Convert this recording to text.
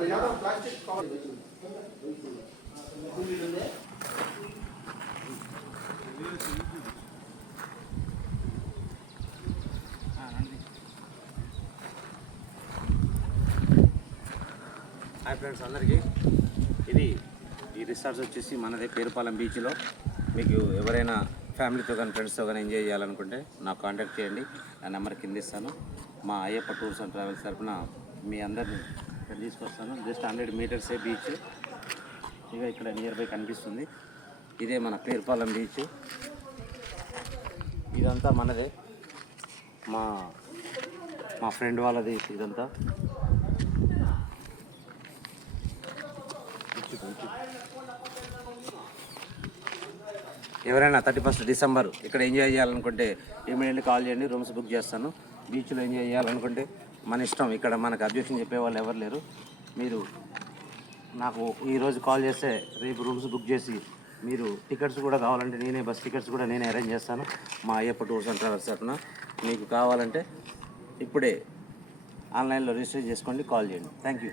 Hi friends అందరికీ, ఈ resorts వచ్చేసి మనదే పేరుపాలెం బీచ్లో. మీకు ఎవరైనా ఫ్యామిలీతో కానీ ఫ్రెండ్స్తో కానీ ఎంజాయ్ చేయాలనుకుంటే నాకు కాంటాక్ట్ చేయండి. నా నెంబర్ కింద ఇస్తాను. మా అయ్యప్ప టూర్స్ అండ్ ట్రావెల్స్ తరఫున మీ అందరిని ఇక్కడ తీసుకొస్తాను. జస్ట్ 100 మీటర్సే బీచ్. ఇక ఇక్కడ నియర్ బై కనిపిస్తుంది. ఇదే మన పేరుపాలెం బీచ్. ఇదంతా మనదే, మా ఫ్రెండ్ వాళ్ళది ఇదంతా. ఎవరైనా 31 డిసెంబర్ ఇక్కడ ఎంజాయ్ చేయాలనుకుంటే ఇమీడియట్లీ కాల్ చేయండి, రూమ్స్ బుక్ చేస్తాను. బీచ్లో ఎంజాయ్ చేయాలనుకుంటే మన ఇష్టం. ఇక్కడ మనకు అబ్జెక్షన్ చెప్పేవాళ్ళు ఎవరు లేరు. మీరు నాకు ఈరోజు కాల్ చేస్తే రేపు రూమ్స్ బుక్ చేసి, మీరు టికెట్స్ కూడా కావాలంటే బస్ టికెట్స్ కూడా నేనే అరేంజ్ చేస్తాను. మా అయ్యప్ప టూర్స్ అండ్ ట్రావెల్స్ తరఫున మీకు కావాలంటే ఇప్పుడే ఆన్లైన్లో రిజిస్టర్ చేసుకోండి, కాల్ చేయండి. Thank you.